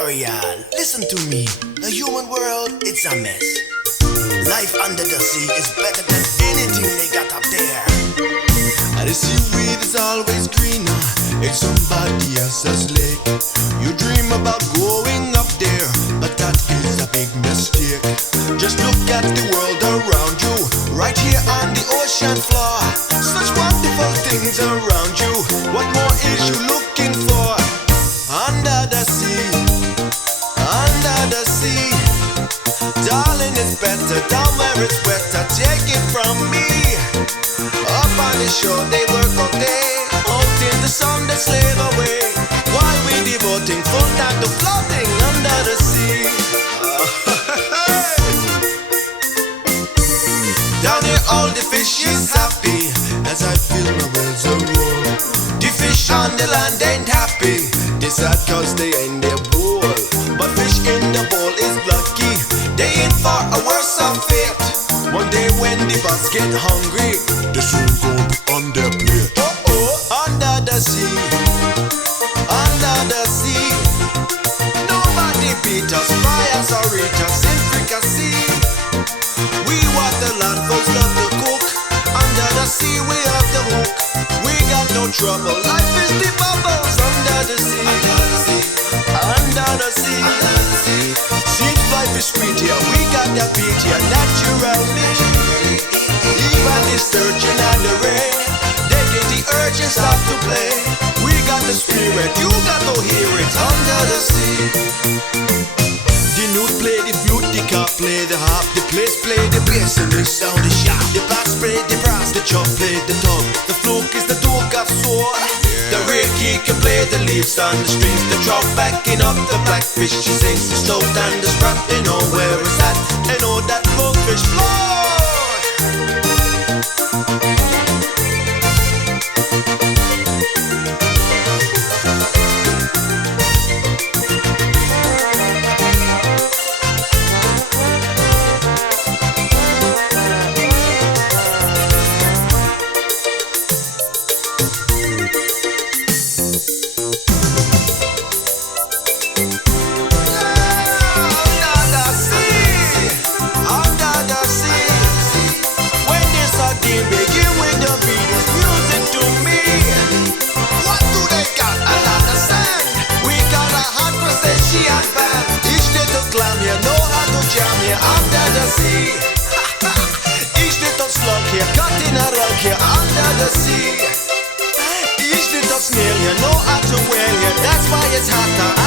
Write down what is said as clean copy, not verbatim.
Ariel, listen to me. The human world, it's a mess. Life under the sea is better than anything they got up there. And the seaweed is always greener in somebody else's lake. You dream about going up there, but that is a big mistake. Just look at the world around you, right here on the ocean floor. Such wonderful things around you. What more is you looking for? Under the sea, under the sea. Darling, it's better down where it's wetter. Take it from me. Up on the shore they work all day, out in the sun they slave away, while we devoting full time to floating under the sea. Down here all the fish is happy as I feel my world's a roll. The fish on the land ain't happy, they sad cause they ain't their bowl. But fish in the bowl is lucky, they in for a worse of fate. One day when the boss get hungry, they soon gon' be on their plate. Under the sea, under the sea. Nobody beat us, fry us or reach us in fricassee. We waterland folks love to cook. Under the sea we have the hook. We got no trouble, life is the bubbles. Under the sea, under the sea, under the sea, under the sea. Seems life is sweet here, we got that beat here naturally. Even the sturgeon and the rain, they get the urge and start to play. We got the spirit, you got to hear it. Under the sea. The newt play the flute, the cop play the harp, the place play the bass and the sound is sharp. The bass play the brass, the chop play the tub, the fluke is the dog of soul. The reiki can play the leaves on the strings, the trout backing up the blackfish. She sings the slow and the strap, they know where it's at, they know that goldfish float. Snail, you know how to wear you, that's why it's hotter